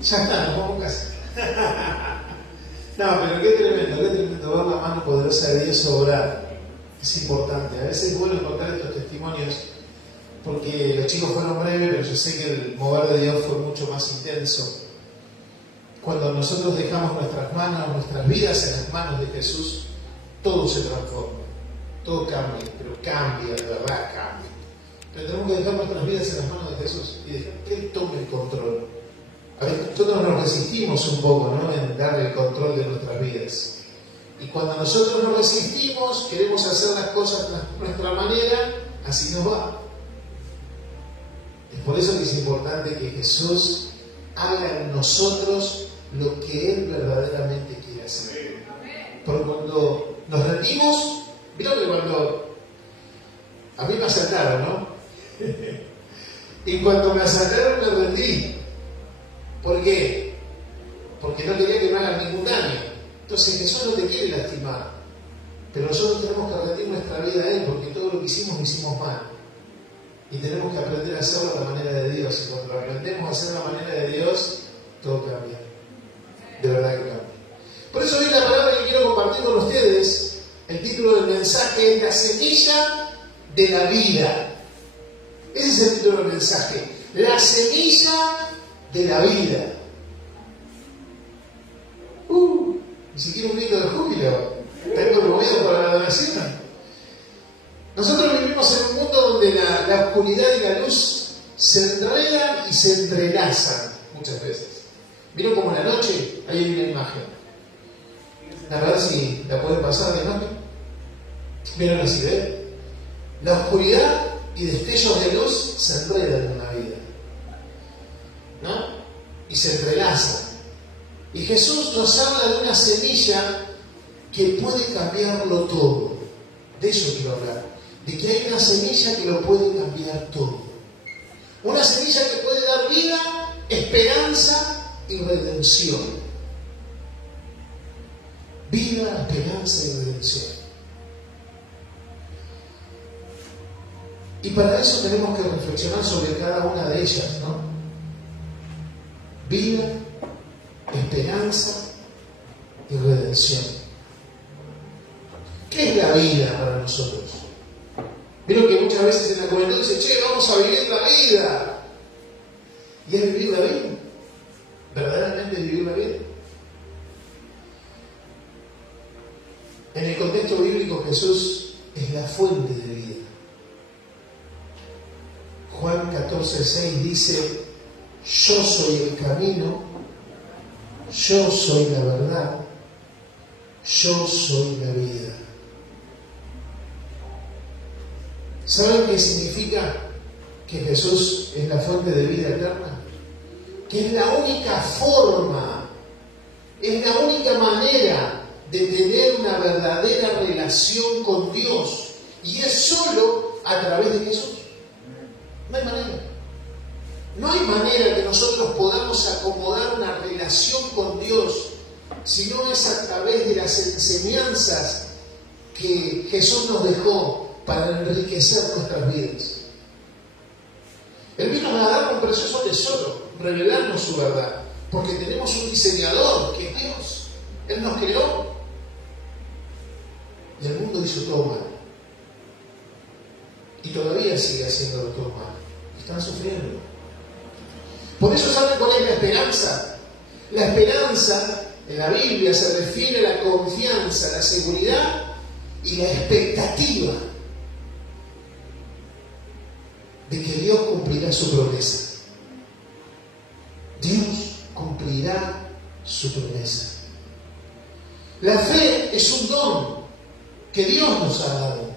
Ya está, nos vamos a casa. No, pero qué tremendo ver la mano poderosa de Dios obrar. Es importante. A veces es bueno encontrar estos testimonios porque los chicos fueron breves, pero yo sé que el mover de Dios fue mucho más intenso. Cuando nosotros dejamos nuestras manos, nuestras vidas en las manos de Jesús, todo se transforma, todo cambia, pero cambia, de verdad cambia. Pero tenemos que dejar nuestras vidas en las manos de Jesús y dejar que Él tome el control. A ver, nosotros nos resistimos un poco, ¿no?, en darle el control de nuestras vidas. Y cuando nosotros nos resistimos, queremos hacer las cosas a nuestra manera, así nos va. Es por eso que es importante que Jesús haga en nosotros lo que Él verdaderamente quiere hacer. Porque cuando nos rendimos, vieron que cuando a mí me asaltaron, ¿no? Y cuando me asaltaron me rendí. ¿Por qué? Porque no quería que me hagan ningún daño. Entonces Jesús no te quiere lastimar, pero nosotros tenemos que rendir nuestra vida a Él, porque todo lo que hicimos lo hicimos mal. Y tenemos que aprender a hacerlo a la manera de Dios. Y cuando aprendemos a hacer a la manera de Dios, todo cambia. De verdad que cambia. Por eso hoy la palabra que quiero compartir con ustedes, el título del mensaje es La semilla de la vida. Ese es el título del mensaje. La semilla de la vida. Ni siquiera un grito de júbilo. Tengo promovido para la donación. Nosotros vivimos en un mundo donde la oscuridad y la luz se enredan y se entrelazan muchas veces. ¿Vieron como en la noche? Ahí hay una imagen. A ver si la pueden pasar de imagen. ¿Vieron así, ven? La oscuridad y destellos de luz se enredan en una vida, ¿no? Y se entrelazan. Y Jesús nos habla de una semilla que puede cambiarlo todo. De eso quiero hablar. De que hay una semilla que lo puede cambiar todo. Una semilla que puede dar vida, esperanza y redención. Vida, esperanza y redención. Y para eso tenemos que reflexionar sobre cada una de ellas, ¿no? Vida, esperanza y redención. ¿Qué es la vida para nosotros? Vieron que muchas veces en la juventud dicen, che, vamos a vivir la vida. ¿Y es vivir la vida? ¿Verdaderamente vivir la vida? En el contexto bíblico, Jesús es la fuente de vida. Juan 14:6 dice, yo soy el camino, yo soy la verdad, yo soy la vida. ¿Saben qué significa que Jesús es la fuente de vida eterna? Que es la única forma, es la única manera de tener una verdadera relación con Dios. Y es solo a través de Jesús. No hay manera. No hay manera que nosotros podamos acomodar una relación con Dios si no es a través de las enseñanzas que Jesús nos dejó para enriquecer nuestras vidas. Él vino a dar un precioso tesoro, revelarnos su verdad, porque tenemos un diseñador que es Dios. Él nos creó y el mundo hizo todo mal. Y todavía sigue haciéndolo todo mal. Están sufriendo. Por eso, ¿saben cuál es la esperanza? La esperanza en la Biblia se refiere a la confianza, la seguridad y la expectativa de que Dios cumplirá su promesa. Dios cumplirá su promesa. La fe es un don que Dios nos ha dado.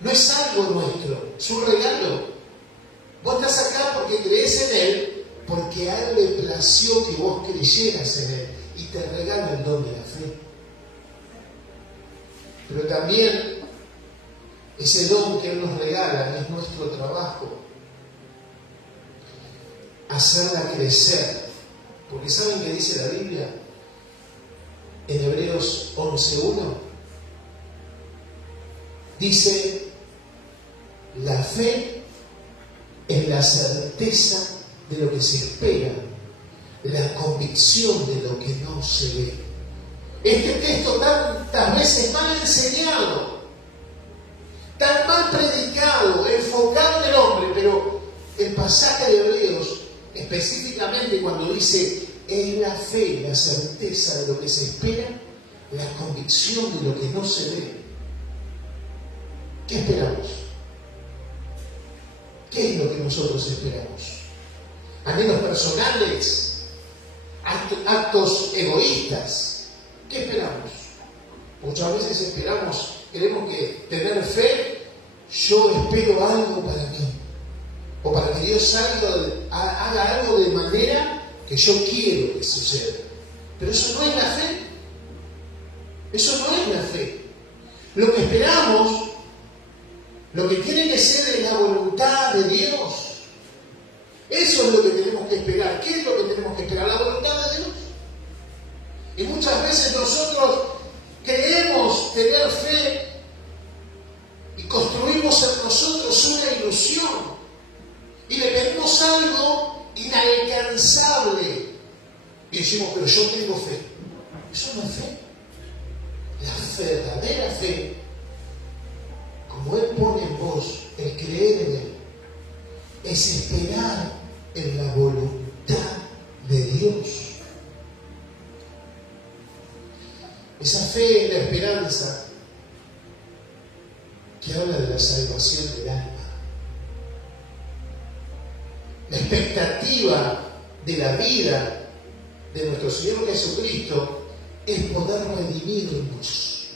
No es algo nuestro, es un regalo. Vos estás acá porque crees en Él, porque a Él le plació que vos creyeras en Él y te regala el don de la fe. Pero también ese don que Él nos regala es nuestro trabajo. Hacerla crecer. Porque ¿saben qué dice la Biblia? En Hebreos 11:1 dice, la fe es la certeza de lo que se espera, la convicción de lo que no se ve. Este texto tantas veces mal enseñado, tan mal predicado, enfocado en el hombre, pero el pasaje de Hebreos, específicamente cuando dice, es la fe, la certeza de lo que se espera, la convicción de lo que no se ve. ¿Qué esperamos? ¿Qué es lo que nosotros esperamos? ¿Anhelos personales? ¿Actos egoístas? ¿Qué esperamos? Muchas veces esperamos, queremos tener fe, yo espero algo para mí. O para que Dios haga algo de manera que yo quiero que suceda. Pero eso no es la fe. Eso no es la fe. Lo que esperamos, lo que tiene que ser es la voluntad de Dios. Eso es lo que tenemos que esperar. ¿Qué es lo que tenemos que esperar? La voluntad de Dios. Y muchas veces nosotros creemos tener fe y construimos en nosotros una ilusión. Y le pedimos algo inalcanzable. Y decimos, pero yo tengo fe. Eso no es fe. La verdadera fe, como Él pone en vos, el creer en Él, es esperar en la voluntad de Dios. Esa fe es la esperanza que habla de la salvación del alma. La expectativa de la vida de nuestro Señor Jesucristo es poder redimirnos,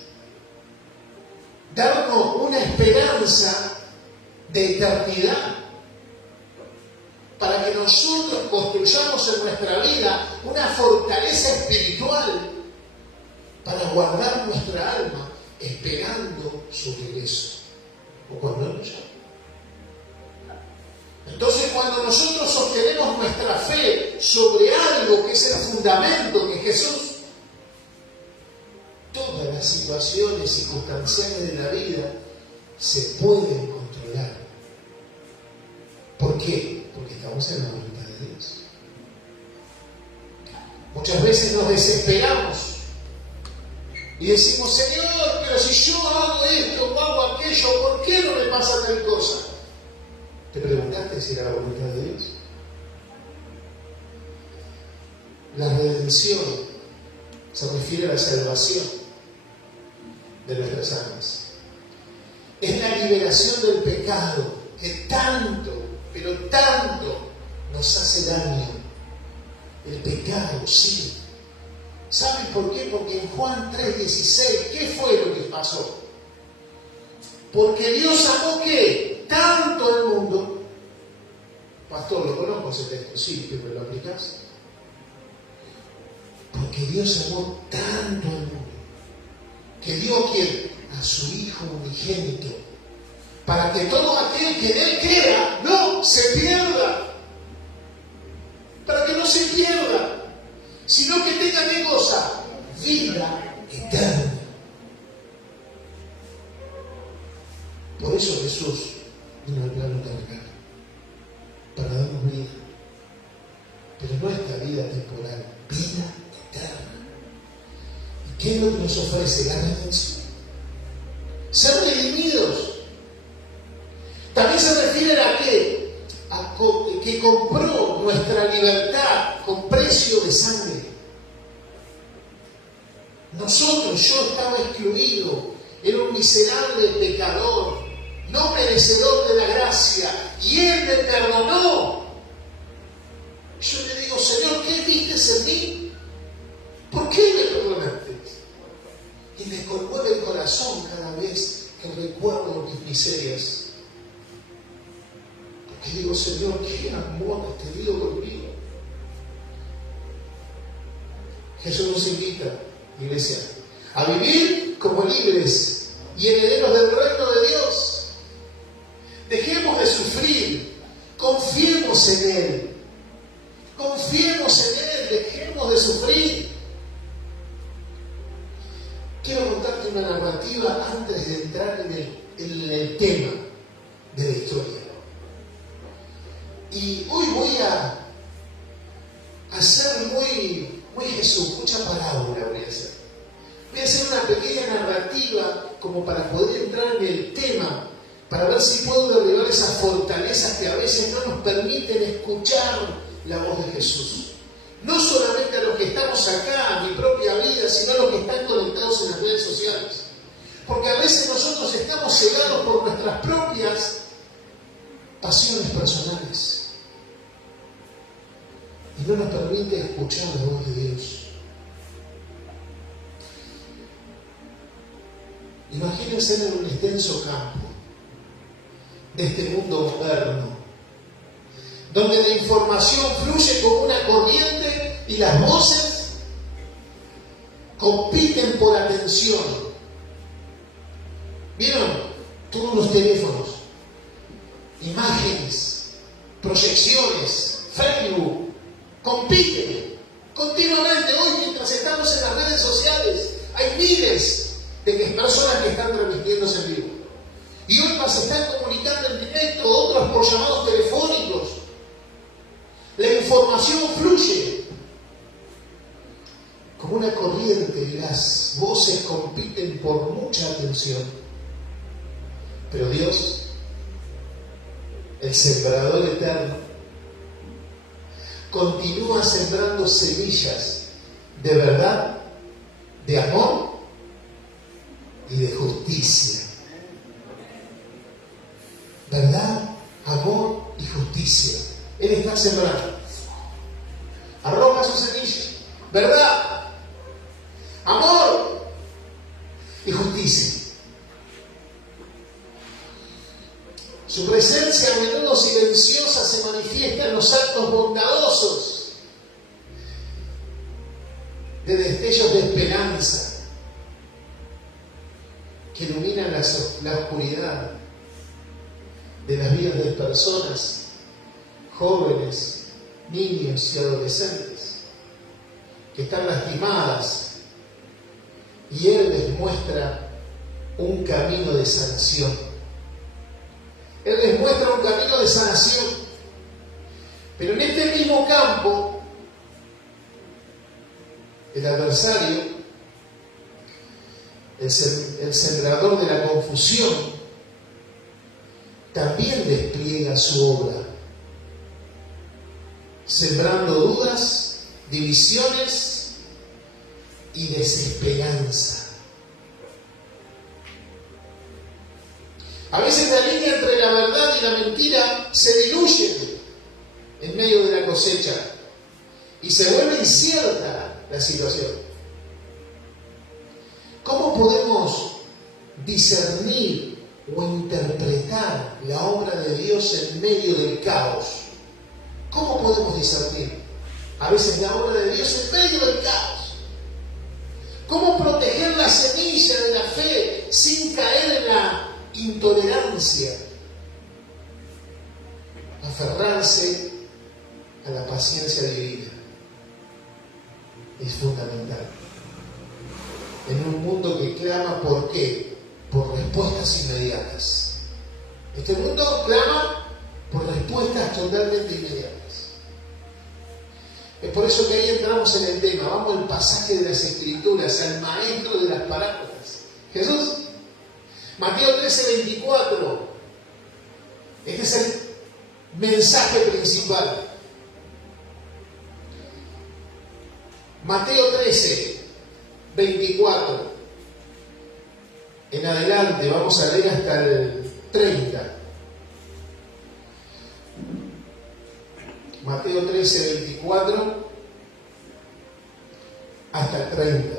darnos una esperanza de eternidad, para que nosotros construyamos en nuestra vida una fortaleza espiritual para guardar nuestra alma esperando su regreso o cuando Él nos llame. Entonces, cuando nosotros sostenemos nuestra fe sobre algo que es el fundamento que es Jesús, todas las situaciones circunstanciales de la vida se pueden controlar. ¿Por qué? Porque estamos en la voluntad de Dios. Muchas veces nos desesperamos y decimos, Señor, pero si yo hago esto o hago aquello, ¿por qué no me pasa tal cosa? ¿Te preguntaste si era la voluntad de Dios? La redención se refiere a la salvación de nuestras almas. Es la liberación del pecado que tanto, pero tanto nos hace daño. El pecado, sí. ¿Saben por qué? Porque en Juan 3:16, ¿qué fue lo que pasó? Porque Dios amó, ¿qué? Tanto al mundo. Pastor, lo conozco ese texto, sí, que me lo aplicás. Porque Dios amó tanto al mundo que dio a su Hijo unigénito, para que todo aquel que en Él crea no se pierda, para que no se pierda, sino que tenga ¿qué cosa? Vida eterna. Por eso Jesús vino al plano terrenal, para darnos vida, pero no esta vida temporal, vida eterna. ¿Y qué es lo que nos ofrece? La redención. Ser redimidos. También se refiere a qué? Que compró nuestra libertad con precio de sangre. Nosotros, yo estaba excluido, era un miserable pecador, no merecedor de la gracia, y Él me perdonó. Yo le digo, Señor, ¿qué viste en mí? ¿Por qué me perdonaste? Y me conmueve el corazón cada vez que recuerdo mis miserias. Porque digo, Señor, qué amor has tenido conmigo. Jesús nos invita, iglesia, a vivir como libres y herederos del reino de Dios. Dejemos de sufrir, confiemos en Él. Confiemos en Él, dejemos de sufrir. Quiero contarte una narrativa antes de entrar en el tema de la historia. Y hoy voy a hacer Hoy Jesús, mucha parábola voy a hacer. Voy a hacer una pequeña narrativa como para poder entrar en el tema, para ver si puedo derribar esas fortalezas que a veces no nos permiten escuchar la voz de Jesús. No solamente a los que estamos acá, en mi propia vida, sino a los que están conectados en las redes sociales. Porque a veces nosotros estamos cegados por nuestras propias pasiones personales. Y no nos permite escuchar la voz de Dios. Imagínense en un extenso campo de este mundo moderno, donde la información fluye como una corriente y las voces compiten por atención. ¿Vieron? Todos los teléfonos, imágenes, proyecciones, Facebook, compiten continuamente. Hoy, mientras estamos en las redes sociales, hay miles de personas que están transmitiéndose en vivo. Y otras se están comunicando en directo, otras por llamados telefónicos. La información fluye como una corriente y las voces compiten por mucha atención. Pero Dios, el sembrador eterno, continúa sembrando semillas de verdad, de amor y de justicia. Verdad, amor y justicia. Él está sembrando. Arroja su semilla. Verdad, amor y justicia. Su presencia, a menudo silenciosa, se manifiesta en los actos bondadosos de destellos de esperanza que iluminan la oscuridad de las vidas de personas, jóvenes, niños y adolescentes que están lastimadas, y Él les muestra un camino de sanación. Él les muestra un camino de sanación. Pero en este mismo campo, el adversario, el sembrador de la confusión, también despliega su obra, sembrando dudas, divisiones y desesperanza. A veces la línea entre la verdad y la mentira se diluye en medio de la cosecha y se vuelve incierta la situación. ¿Cómo podemos discernir o interpretar la obra de Dios en medio del caos? ¿Cómo podemos discernir a veces la obra de Dios en medio del caos? ¿Cómo proteger la semilla de la fe sin caer en la intolerancia? Aferrarse a la paciencia divina es fundamental. En un mundo que clama, ¿por qué? Por respuestas inmediatas. Este mundo clama por respuestas totalmente inmediatas. Es por eso que ahí entramos en el tema. Vamos al pasaje de las Escrituras, al maestro de las parábolas, Jesús. Mateo 13:24. Este es el mensaje principal. Mateo 13:24. En adelante, vamos a leer hasta el 30. Mateo 13:24 hasta el 30.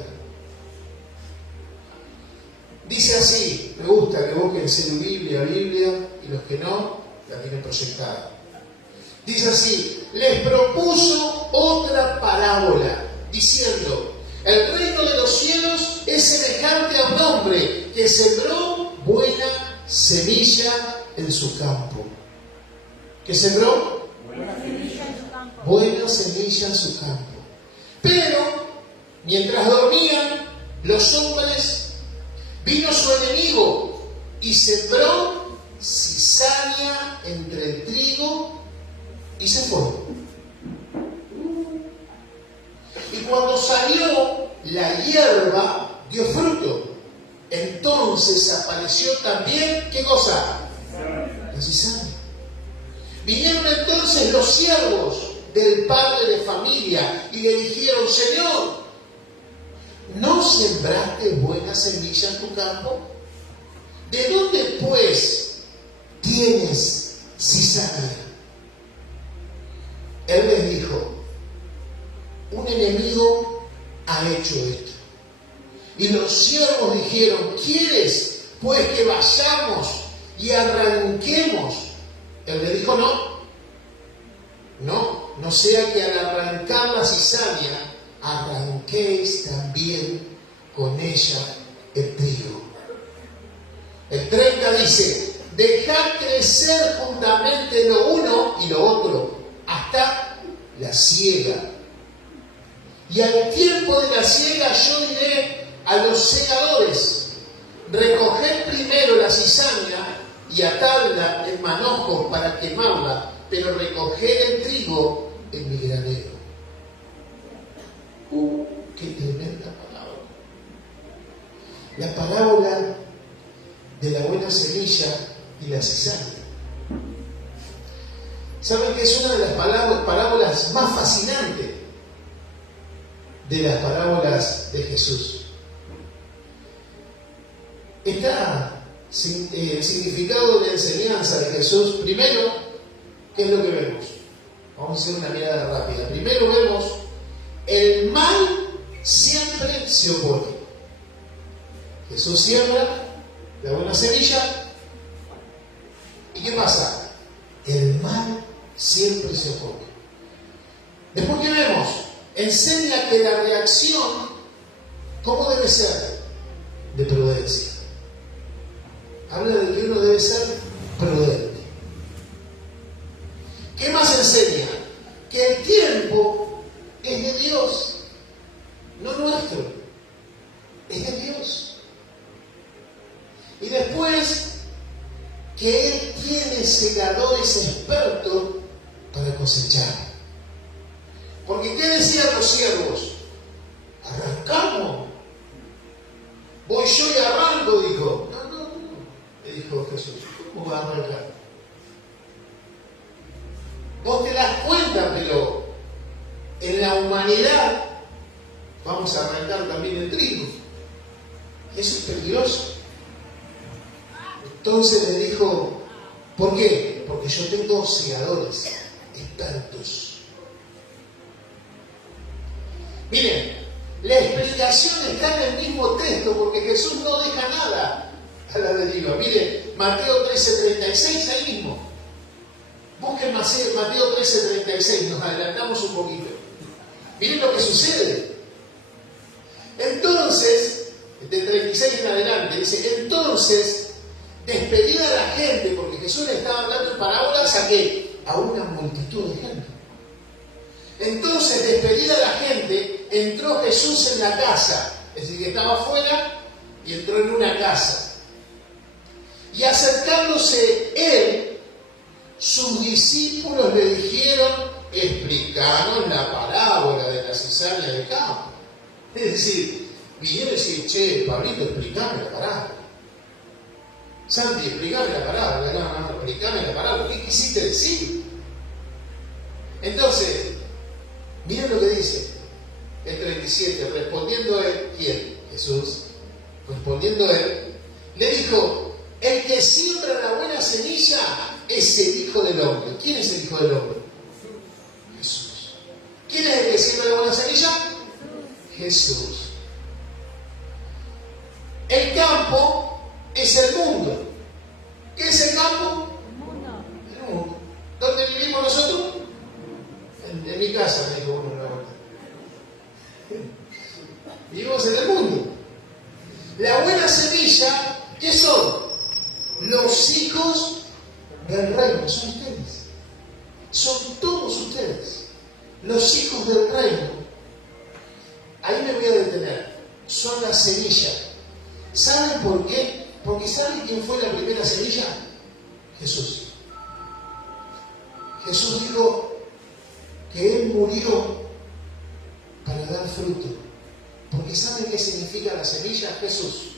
Dice así, me gusta que busquen su Biblia, y los que no, la tienen proyectada. Dice así: les propuso otra parábola, diciendo: el reino de los cielos es semejante a un hombre que sembró buena semilla en su campo. ¿Qué sembró? Buena semilla en su campo. Buena semilla en su campo. Pero, mientras dormían los hombres, vino su enemigo y sembró cizaña entre el trigo y se fue. Y cuando la hierba dio fruto. Entonces apareció también, ¿qué cosa? La cizaña. Vinieron entonces los siervos del padre de familia y le dijeron: Señor, ¿no sembraste buena semilla en tu campo? ¿De dónde pues tienes cizaña? Él les dijo: un enemigo ha hecho esto. Y los siervos dijeron: ¿quieres pues que vayamos y arranquemos? Él le dijo: no sea que al arrancar la cizaña arranquéis también con ella el trigo. El 30 dice: dejad crecer juntamente lo uno y lo otro hasta la siega. Y al tiempo de la siega yo diré a los segadores: recoged primero la cizaña y atadla en manojos para quemarla, pero recoged el trigo en mi granero. ¡Qué tremenda parábola! La parábola de la buena semilla y la cizaña. ¿Saben que es una de las parábolas más fascinantes de las parábolas de Jesús? El significado de la enseñanza de Jesús, primero, ¿qué es lo que vemos? Vamos a hacer una mirada rápida. Primero vemos: el mal siempre se opone. Jesús siembra la buena semilla. ¿Y qué pasa? El mal siempre se opone. Después, ¿qué vemos? Enseña que la reacción, ¿cómo debe ser? De prudencia. Habla de que uno debe ser prudente. ¿Qué más enseña? Que el tiempo es de Dios, no nuestro, es de Dios. Y después, que Él tiene segadores expertos para cosechar. Porque ¿qué decían los siervos? Arrancamos. Voy yo y arranco, dijo. No, le dijo Jesús. ¿Cómo va a arrancar? Vos te das cuenta, pero en la humanidad vamos a arrancar también el trigo. Y eso es peligroso. Entonces le dijo: ¿por qué? Porque yo tengo segadores expertos. Miren, la explicación está en el mismo texto, porque Jesús no deja nada a la deriva. Miren, Mateo 13:36, ahí mismo. Busquen Mateo 13:36, nos adelantamos un poquito. Miren lo que sucede. Entonces, de 36 en adelante, dice: entonces, despedida a la gente, porque Jesús le estaba hablando en parábolas ¿a qué? A una multitud de gente. Entonces, despedida a la gente, entró Jesús en la casa, es decir, que estaba afuera y entró en una casa. Y acercándose él, sus discípulos le dijeron: explicanos la parábola de la cizaña de campo. Es decir, vinieron y decir: che, Pablito, explícame la parábola. Santi, explícame la parábola. No, explícame la parábola. ¿Qué quisiste decir? Entonces, miren lo que dice el 37. Respondiendo él, ¿quién? Jesús. Respondiendo él, le dijo: el que siembra la buena semilla es el Hijo del Hombre. ¿Quién es el Hijo del Hombre? Jesús. ¿Quién es el que siembra la buena semilla? Jesús. El campo es el mundo. ¿Qué es el campo? El mundo. ¿Dónde vivimos nosotros? En mi casa, me dijo uno una vuelta. Vivimos en el mundo. La buena semilla, ¿qué son? Los hijos del reino. Son ustedes. Son todos ustedes. Los hijos del reino. Ahí me voy a detener. Son la semilla. ¿Saben por qué? Porque ¿saben quién fue la primera semilla? Jesús. Jesús dijo que Él murió para dar fruto. Porque ¿saben qué significa la semilla? Jesús.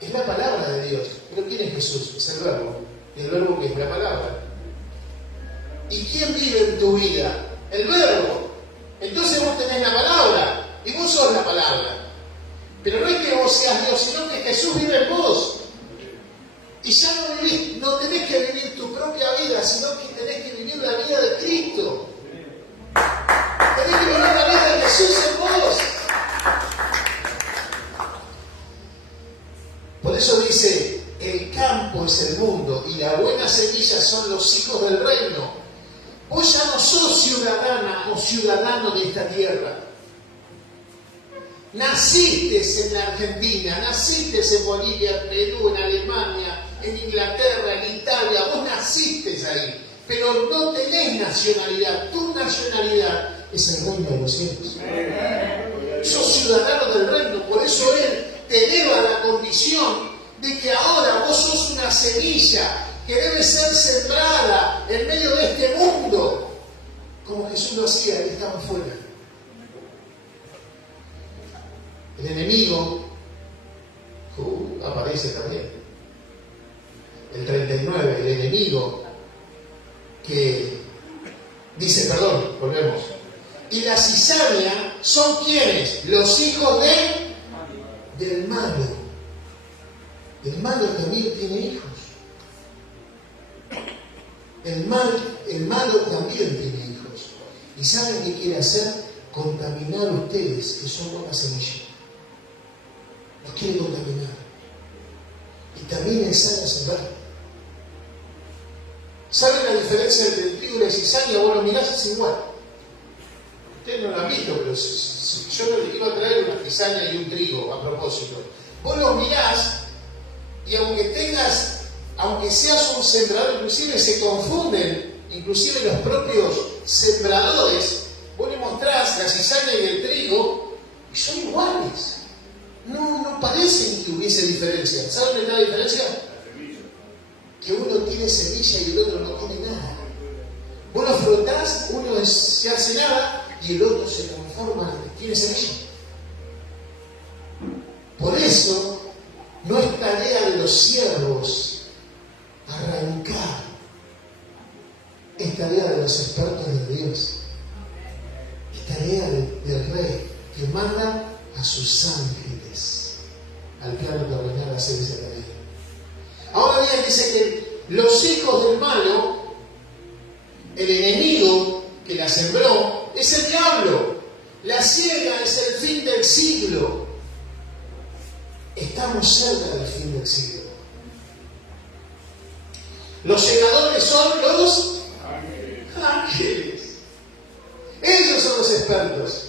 Es la palabra de Dios. ¿Pero quién es Jesús? Es el verbo. Y el verbo que es la palabra. ¿Y quién vive en tu vida? El verbo. Entonces vos tenés la palabra. Y vos sos la palabra. Pero no es que vos seas Dios, sino que Jesús vive en vos. Y ya no tenés que vivir tu propia vida, sino que tenés que vivir la vida de Cristo. Tenés que vivir la vida de Jesús en vos. Por eso dice, el campo es el mundo y la buena semilla son los hijos del reino. Vos ya no sos ciudadana o ciudadano de esta tierra. Naciste en la Argentina, naciste en Bolivia, en Perú, en Alemania, en Inglaterra, en Italia. Vos naciste ahí, pero no tenés nacionalidad. Tu nacionalidad es el reino de los cielos. Sos ciudadano del reino, por eso Él te eleva a la condición de que ahora vos sos una semilla que debe ser sembrada en medio de este mundo, como Jesús lo hacía, Él estaba fuera. El enemigo aparece también. El 39, el enemigo que dice, perdón, volvemos. Y la cizaña son quienes, los hijos del malo. El malo también tiene hijos. El malo también tiene hijos. ¿Y saben qué quiere hacer? Contaminar a ustedes, que son buena semilla. Los quiere contaminar. Y también les sale a sembrar. ¿Saben la diferencia entre el trigo y la cizaña? Vos lo mirás, es igual. Ustedes no lo han visto, pero yo les iba a traer una cizaña y un trigo a propósito. Vos lo mirás y aunque seas un sembrador, inclusive se confunden, inclusive los propios sembradores. Vos le mostrás la cizaña y el trigo y son iguales. No parecen que hubiese diferencia. ¿Saben de la diferencia? Que uno tiene semilla y el otro no tiene nada. Vos lo frotás, uno se hace nada y el otro se transforma, tiene semilla. Por eso no es tarea de los siervos arrancar, es tarea de los expertos de Dios, es tarea del Rey que manda a sus ángeles al plano terrenal a hacer esa tarea. Ahora bien, dice que los hijos del malo, el enemigo que la sembró, es el diablo. La siega es el fin del siglo. Estamos cerca del fin del siglo. Los segadores son los ángeles. Ellos son los expertos.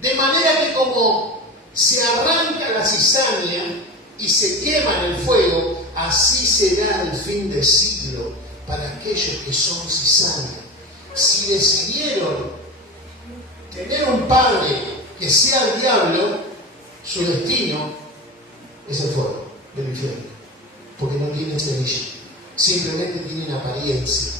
De manera que como se arranca la cizaña y se quema en el fuego, así será el fin del siglo para aquellos que son cizaña. Si decidieron tener un padre que sea el diablo, su destino es el fuego del infierno, porque no tienen semilla, simplemente tienen apariencia.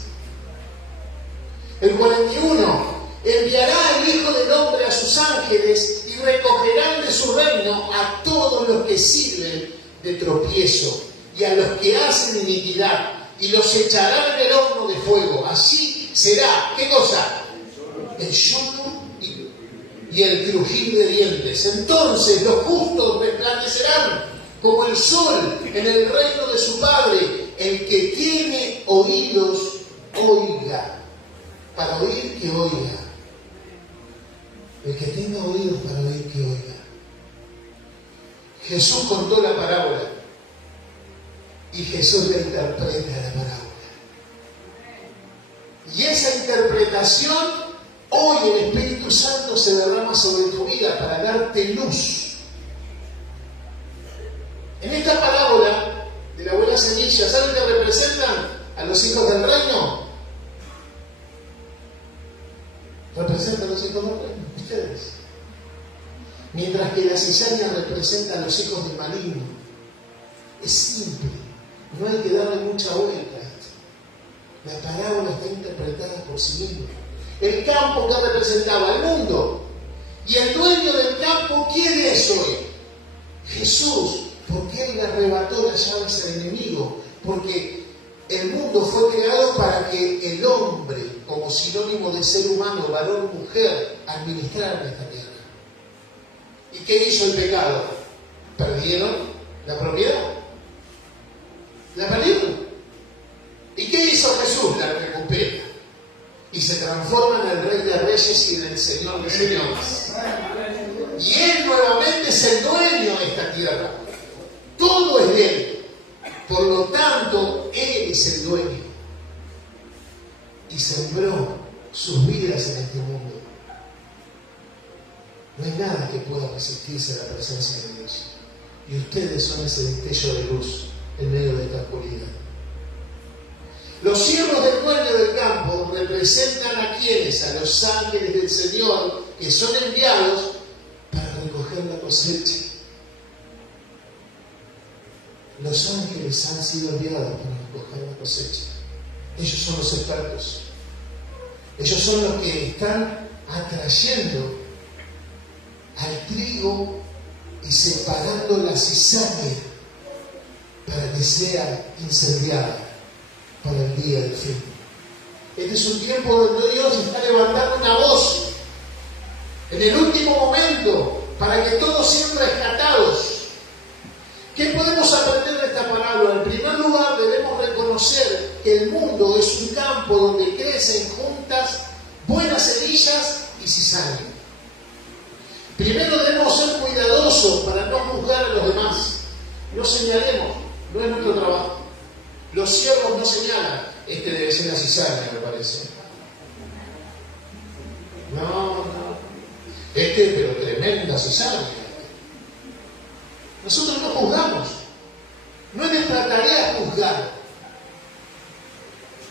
El 41, enviará el Hijo del Hombre a sus ángeles y recogerán de su reino a todos los que sirven de tropiezo y a los que hacen iniquidad, y los echarán en el horno de fuego. Así será, ¿qué cosa? El lloro y el crujir de dientes. Entonces los justos resplandecerán como el sol en el reino de su Padre. El que tiene oídos, oiga. Para oír, que oiga. El que tenga oídos para oír, que oiga. Jesús contó la parábola y Jesús la interpreta la parábola. Y esa interpretación, hoy el Espíritu Santo se derrama sobre tu vida para darte luz. En esta parábola de la buena semilla, ¿saben qué representan a los hijos del reino? Representan a los hijos del reino, ustedes. Mientras que la cizaña representa a los hijos del maligno. Es simple, no hay que darle mucha vuelta a esto. La parábola está interpretada por sí misma. El campo que representaba el mundo Y el dueño del campo, ¿quién es hoy? Jesús, porque Él le arrebató las llaves al enemigo, porque el mundo fue creado para que el hombre, como sinónimo de ser humano, varón o mujer, administrara esta tierra. ¿Y qué hizo el pecado? ¿Perdieron la propiedad? ¿La perdieron? ¿Y qué hizo Jesús? La recupera. Y se transforma en el Rey de Reyes y en el Señor de Señores. Y Él nuevamente es el dueño de esta tierra. Todo es de Él. Por lo tanto, Él es el dueño. Y sembró sus vidas en este mundo. No hay nada que pueda resistirse a la presencia de Dios. Y ustedes son ese destello de luz en medio de esta oscuridad. Los siervos del dueño del campo representan a quienes, a los ángeles del Señor, que son enviados para recoger la cosecha. Los ángeles han sido enviados para recoger la cosecha. Ellos son los expertos. Ellos son los que están atrayendo al trigo y separando la cizaña para que sea incendiada para el día del fin. Este es un tiempo donde Dios está levantando una voz en el último momento para que todos sean rescatados. ¿Qué podemos aprender de esta parábola? En primer lugar, debemos reconocer que el mundo es un campo donde crecen juntas buenas semillas y cizaña. Primero debemos ser cuidadosos para no juzgar a los demás. No señalemos, no es nuestro trabajo. Los siervos no señalan, este debe ser la cizaña, me parece. No. Pero tremenda cizaña. Nosotros no juzgamos. No es nuestra tarea juzgar.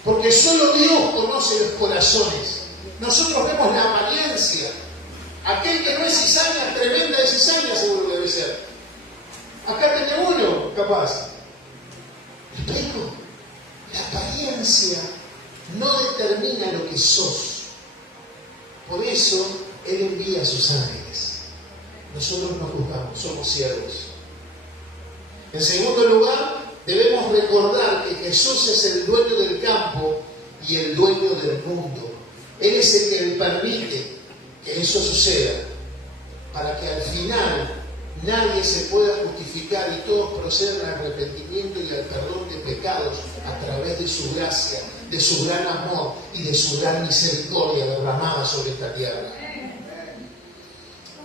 Porque solo Dios conoce los corazones. Nosotros vemos la apariencia. Aquel que no es cizaña, tremenda de cizaña seguro que debe ser. Acá tenía uno, capaz. Explico. La apariencia no determina lo que sos. Por eso Él envía a sus ángeles. Nosotros no juzgamos, somos siervos. En segundo lugar, debemos recordar que Jesús es el dueño del campo y el dueño del mundo. Él es el que permite que eso suceda, para que al final nadie se pueda justificar y todos procedan al arrepentimiento y al perdón de pecados a través de su gracia, de su gran amor y de su gran misericordia derramada sobre esta tierra.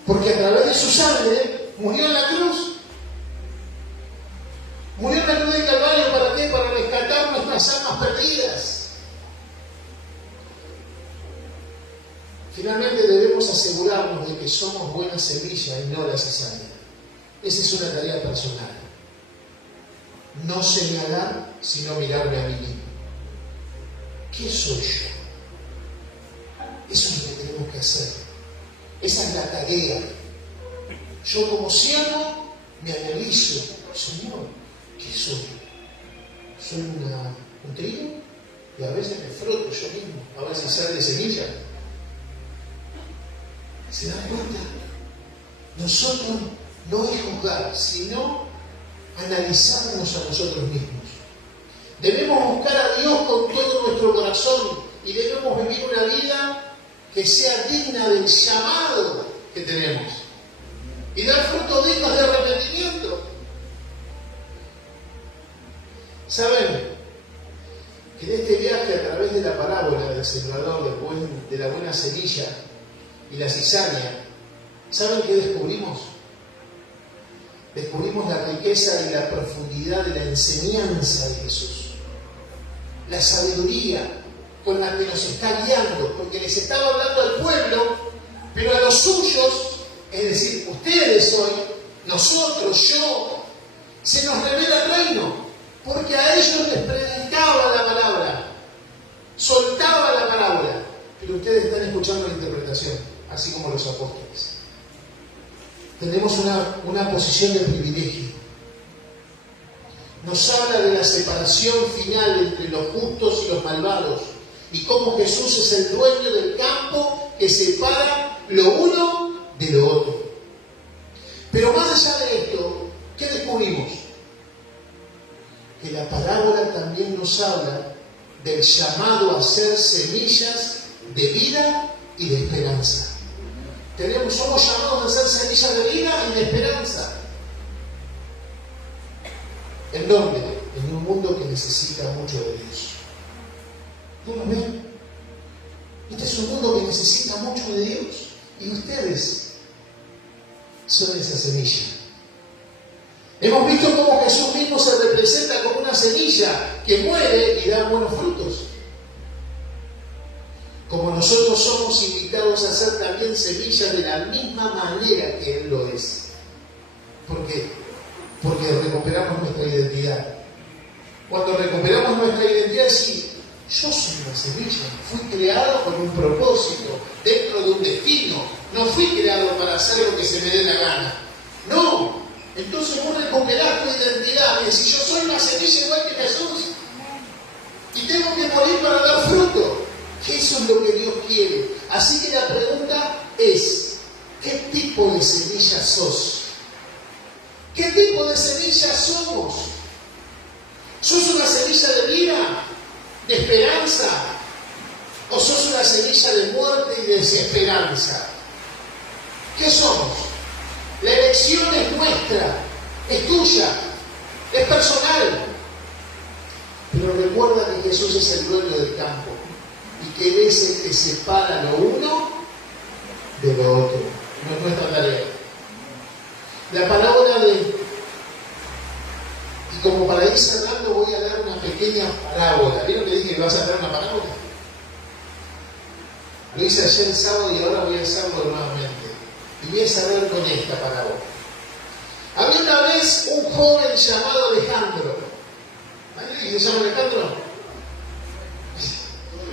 Porque a través de su sangre murió en la cruz. Murió en la cruz del Calvario, ¿para qué? Para rescatar nuestras almas perdidas. Finalmente debemos asegurarnos de que somos buena semilla y no la cizaña. Esa es una tarea personal. No señalar, sino mirarme a mí mismo. ¿Qué soy yo? Eso es lo que tenemos que hacer. Esa es la tarea. Yo como siervo me analizo. Señor, ¿qué soy? ¿Soy un trigo? Y a veces me froto yo mismo, a ver si sale de semilla. ¿Se dan cuenta? Nosotros no es juzgar, sino analizarnos a nosotros mismos. Debemos buscar a Dios con todo nuestro corazón y debemos vivir una vida que sea digna del llamado que tenemos y dar frutos dignos de arrepentimiento. ¿Saben? Que en este viaje a través de la parábola del sembrador, de la buena semilla y la cizaña, ¿saben qué descubrimos? Descubrimos la riqueza y la profundidad de la enseñanza de Jesús. La sabiduría con la que nos está guiando, porque les estaba hablando al pueblo, pero a los suyos, es decir, ustedes hoy, nosotros, yo, se nos revela el reino, porque a ellos les predicaba la palabra, soltaba la palabra, pero ustedes están escuchando la interpretación, así como los apóstoles. Tenemos una posición de privilegio. Nos habla de la separación final entre los justos y los malvados y cómo Jesús es el dueño del campo que separa lo uno de de lo otro. Pero más allá de esto, ¿qué descubrimos? Que la parábola también nos habla del llamado a ser semillas de vida y de esperanza. Somos llamados a ser semillas de vida y de esperanza. ¿En dónde? En un mundo que necesita mucho de Dios. ¿No lo ven? Este es un mundo que necesita mucho de Dios. Y ustedes son esa semilla. Hemos visto cómo Jesús mismo se representa como una semilla que muere y da buenos frutos. Como nosotros somos invitados a ser también semillas de la misma manera que Él lo es. ¿Por qué? Porque recuperamos nuestra identidad. Cuando recuperamos nuestra identidad, sí, yo soy una semilla, fui creado con un propósito, dentro de un destino. No fui creado para hacer lo que se me dé la gana. No. Entonces vos recuperás tu identidad y decís, yo soy una semilla igual que Jesús. Y tengo que morir para dar fruto. Eso es lo que Dios quiere. Así que la pregunta es, ¿qué tipo de semilla sos? ¿Qué tipo de semilla somos? ¿Sos una semilla de vida, de esperanza? ¿O sos una semilla de muerte y de desesperanza? ¿Qué somos? La elección es nuestra, es tuya, es personal. Pero recuerda que Jesús es el dueño del campo y que Él es el que separa lo uno de lo otro. No es nuestra tarea. La parábola y como para ir cerrando voy a dar una pequeña parábola. ¿Vieron que dije que vas a dar una parábola? Lo hice ayer el sábado y ahora voy a hacerlo nuevamente. Y voy a cerrar con esta parábola. Había una vez un joven llamado Alejandro. ¿Alguien se llama Alejandro?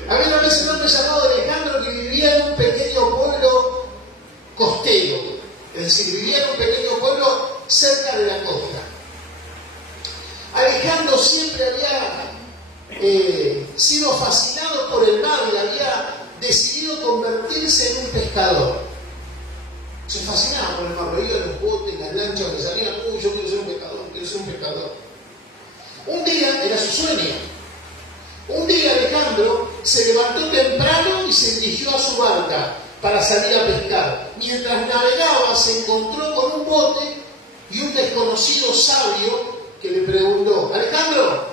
Había una vez un hombre llamado Alejandro que vivía en un pequeño pueblo costero. Es decir, vivía en un pequeño pueblo cerca de la costa. Alejandro siempre había sido fascinado por el mar y había decidido convertirse en un pescador. Se fascinaba por el mar, veía los botes, las lanchas que salían, yo quiero ser un pescador, quiero ser un pescador. Un día, era su sueño, un día Alejandro se levantó temprano y se dirigió a su barca para salir a pescar. Mientras navegaba se encontró con un bote y un desconocido sabio que le preguntó, Alejandro,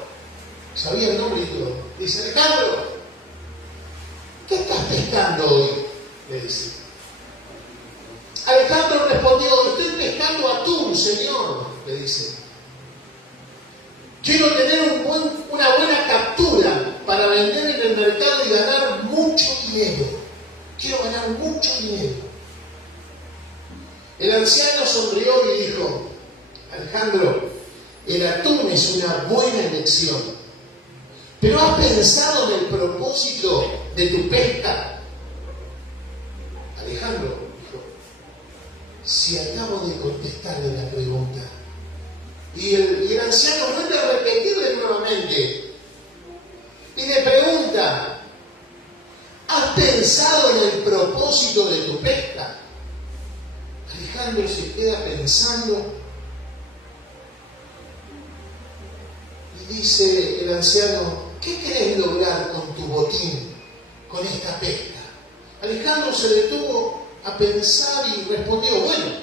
sabía el nombre y todo, dice, Alejandro, ¿qué estás pescando hoy? Le dice. Alejandro respondió, estoy pescando atún, señor, le dice. Quiero tener una buena captura para vender en el mercado y ganar mucho dinero. Quiero ganar mucho dinero. El anciano sonrió y dijo, Alejandro, el atún es una buena elección. ¿Pero has pensado en el propósito de tu pesca? Alejandro dijo, si acabo de contestarle la pregunta. Y el anciano vuelve a repetirle nuevamente. Y le pregunta, ¿has pensado en el propósito de tu pesca? Alejandro se queda pensando y dice el anciano, ¿qué querés lograr con tu botín, con esta pesca? Alejandro se detuvo a pensar y respondió, bueno,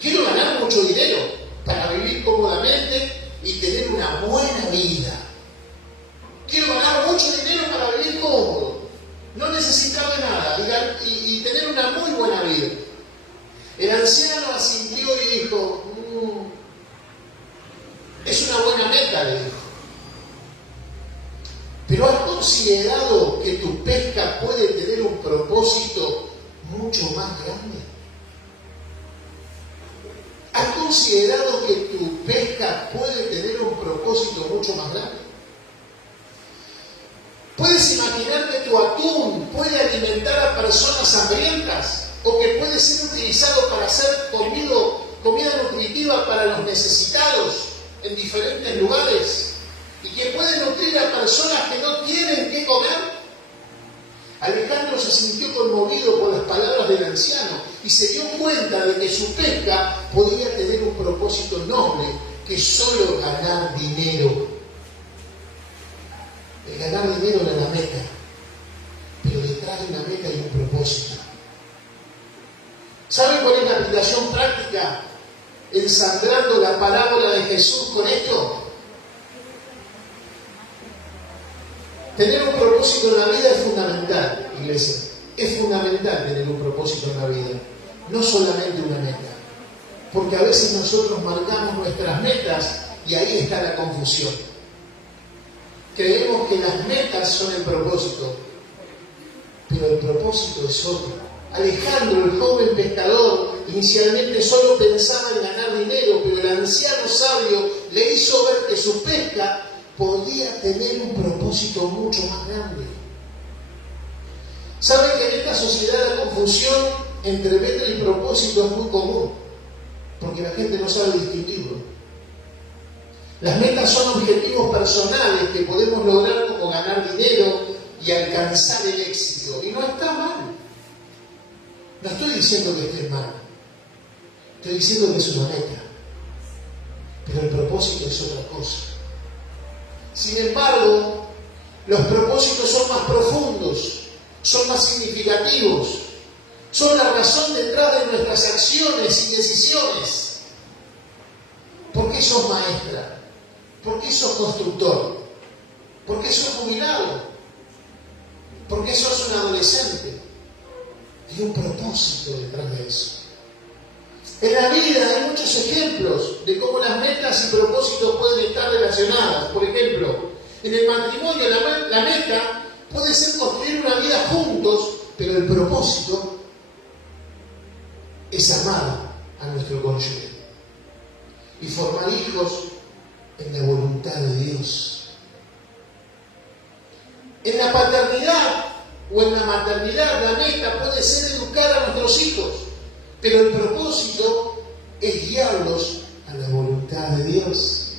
quiero ganar mucho dinero para vivir cómodamente y tener una buena vida. Quiero ganar mucho dinero para vivir cómodo, no necesitar de nada y tener una muy buena vida. El anciano asintió y dijo, es una buena meta, le dijo. Pero ¿has considerado que tu pesca puede tener un propósito mucho más grande? ¿Has considerado que tu pesca puede tener un propósito mucho más grande? ¿Puedes imaginar que tu atún puede alimentar a personas hambrientas? ¿O que puede ser utilizado para hacer comida nutritiva para los necesitados en diferentes lugares? ¿Y que puede nutrir a personas que no tienen qué comer? Alejandro se sintió conmovido por las palabras del anciano y se dio cuenta de que su pesca podía tener un propósito noble, que solo ganar dinero. El ganar dinero era la meta, pero detrás de una meta hay un propósito. ¿Saben cuál es la aplicación práctica ensangrando la parábola de Jesús con esto? Tener un propósito en la vida es fundamental, iglesia. Es fundamental tener un propósito en la vida, no solamente una meta. Porque a veces nosotros marcamos nuestras metas y ahí está la confusión. Creemos que las metas son el propósito, pero el propósito es otro. Alejandro, el joven pescador, inicialmente solo pensaba en ganar dinero, pero el anciano sabio le hizo ver que su pesca podía tener un propósito mucho más grande. ¿Saben que en esta sociedad la confusión entre meta y propósito es muy común? Porque la gente no sabe distinguirlo. Las metas son objetivos personales que podemos lograr como ganar dinero y alcanzar el éxito. Y no está mal. No estoy diciendo que esté mal. Estoy diciendo que es una meta. Pero el propósito es otra cosa. Sin embargo, los propósitos son más profundos, son más significativos, son la razón detrás de nuestras acciones y decisiones. ¿Por qué sos maestra? ¿Por qué sos constructor? ¿Por qué sos jubilado? ¿Por qué sos un adolescente? Hay un propósito detrás de eso. En la vida hay muchos ejemplos de cómo las metas y propósitos pueden estar relacionadas. Por ejemplo, en el matrimonio la meta puede ser construir una vida juntos, pero el propósito es amar a nuestro cónyuge y formar hijos en la voluntad de Dios. En la paternidad o en la maternidad la meta puede ser educar a nuestros hijos, pero el propósito es guiarlos a la voluntad de Dios.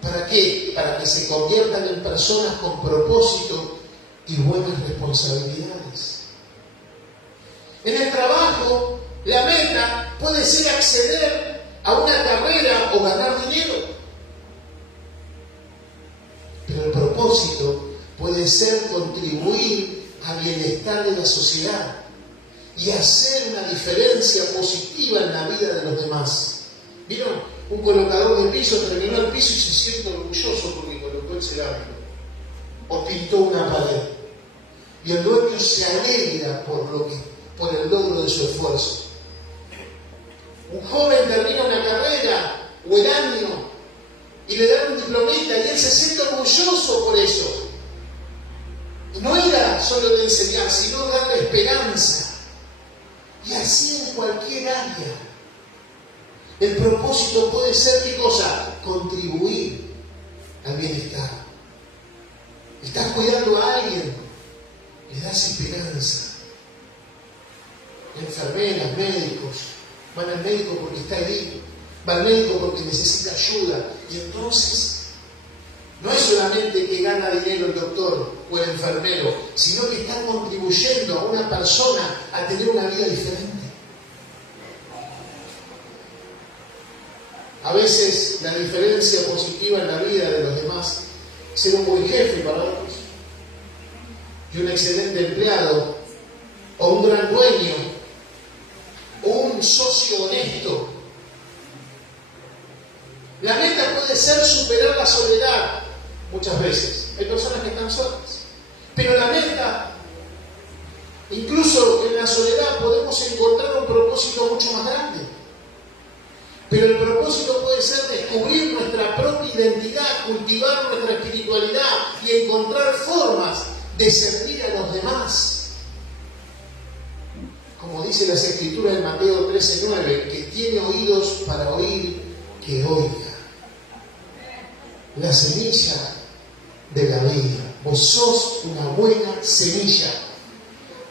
¿Para qué? Para que se conviertan en personas con propósito y buenas responsabilidades. En el trabajo, la meta puede ser acceder a una carrera o ganar dinero. Pero el propósito puede ser contribuir al bienestar de la sociedad y hacer una diferencia positiva en la vida de los demás. ¿Vieron? Un colocador de piso terminó el piso y se siente orgulloso porque colocó el cerámico o pintó una pared. Y el dueño se alegra por el logro de su esfuerzo. Un joven termina una carrera o el año y le dan un diplomita y él se siente orgulloso por eso. Y no era solo de enseñar, sino darle esperanza. Y así en cualquier área. El propósito puede ser, ¿qué cosa? Contribuir al bienestar. Estás cuidando a alguien, le das esperanza. Enfermeras, médicos, van al médico porque está herido, va al médico porque necesita ayuda. Y entonces, no es solamente que gana dinero el doctor o el enfermero, sino que está contribuyendo a una persona a tener una vida diferente. A veces la diferencia positiva en la vida de los demás es ser un buen jefe para otros, y un excelente empleado, o un gran dueño, o un socio honesto. La meta puede ser superar la soledad muchas veces. Hay personas que están solas. Pero la meta, incluso en la soledad, podemos encontrar un propósito mucho más grande. Pero el propósito puede ser descubrir nuestra propia identidad, cultivar nuestra espiritualidad y encontrar formas de servir a los demás. Como dice las Escrituras en Mateo 13:9, que tiene oídos para oír, que oiga. La semilla de la vida. Vos sos una buena semilla.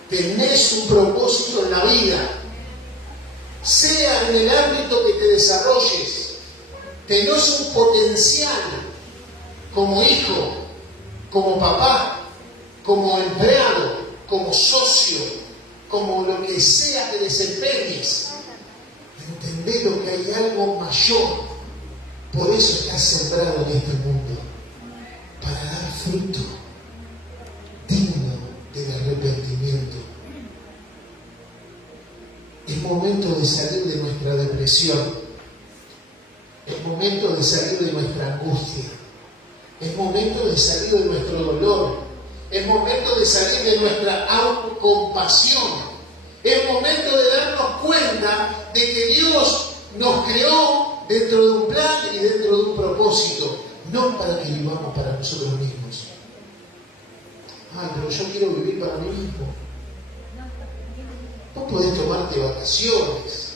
Tenés un propósito en la vida. Sea en el ámbito que te desarrolles, tenés un potencial como hijo, como papá, como empleado, como socio, como lo que sea que desempeñes. Entender lo que hay algo mayor. Por eso estás sembrado en este mundo, para dar fruto digno del arrepentimiento. Es momento de salir de nuestra depresión. Es momento de salir de nuestra angustia. Es momento de salir de nuestro dolor. Es momento de salir de nuestra autocompasión. Es momento de darnos cuenta de que Dios nos creó dentro de un plan y dentro de un propósito, no para que vivamos para nosotros mismos. Pero yo quiero vivir para mí mismo. Vos podés tomarte vacaciones,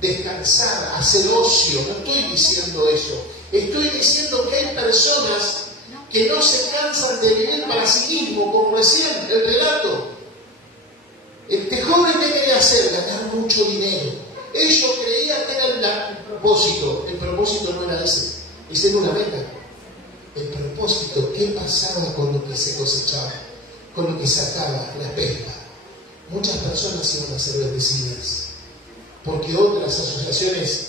descansar, hacer ocio. No estoy diciendo eso. Estoy diciendo que hay personas que no se cansan de vivir para sí mismo, como recién el relato. Este joven, ¿qué quería hacer? Ganar mucho dinero. Ellos creían que era el propósito. El propósito no era ese. Ese era una meta. El propósito, ¿qué pasaba con lo que se cosechaba? Con lo que sacaba la pesca. Muchas personas iban a ser bendecidas. Porque otras asociaciones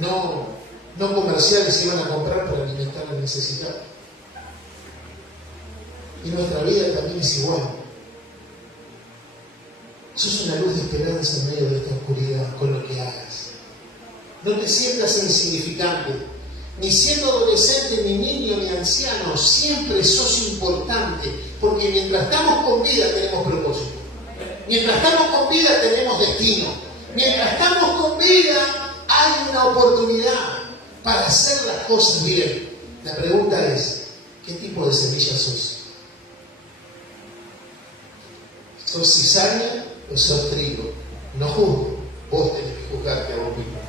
no comerciales iban a comprar para alimentar la necesidad. Y nuestra vida también es igual. Sos una luz de esperanza en medio de esta oscuridad con lo que hagas. No te sientas insignificante. Ni siendo adolescente, ni niño, ni anciano, siempre sos importante. Porque mientras estamos con vida tenemos propósito. Mientras estamos con vida tenemos destino. Mientras estamos con vida hay una oportunidad para hacer las cosas bien. La pregunta es, ¿qué tipo de semilla sos? ¿Sos cizaña o sos trigo? No juzgo, vos tenés que juzgarte a vos mismo.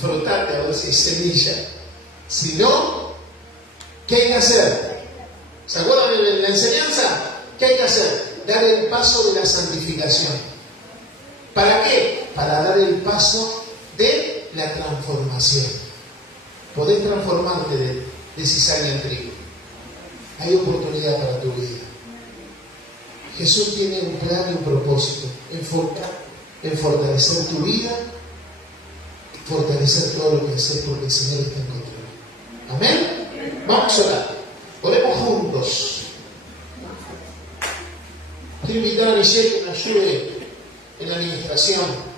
Frotate a ver si es semilla. Si no, ¿qué hay que hacer? ¿Se acuerdan de la enseñanza? ¿Qué hay que hacer? Dar el paso de la santificación. ¿Para qué? Para dar el paso de la transformación. Podés transformarte de cizaña en trigo. Hay oportunidad para tu vida. Jesús tiene un plan y un propósito en fortalecer tu vida, fortalecer todo lo que haces porque el Señor está en control. Amén. Vamos a orar. Oremos juntos. Quiero invitar a Michelle que me ayude en la administración.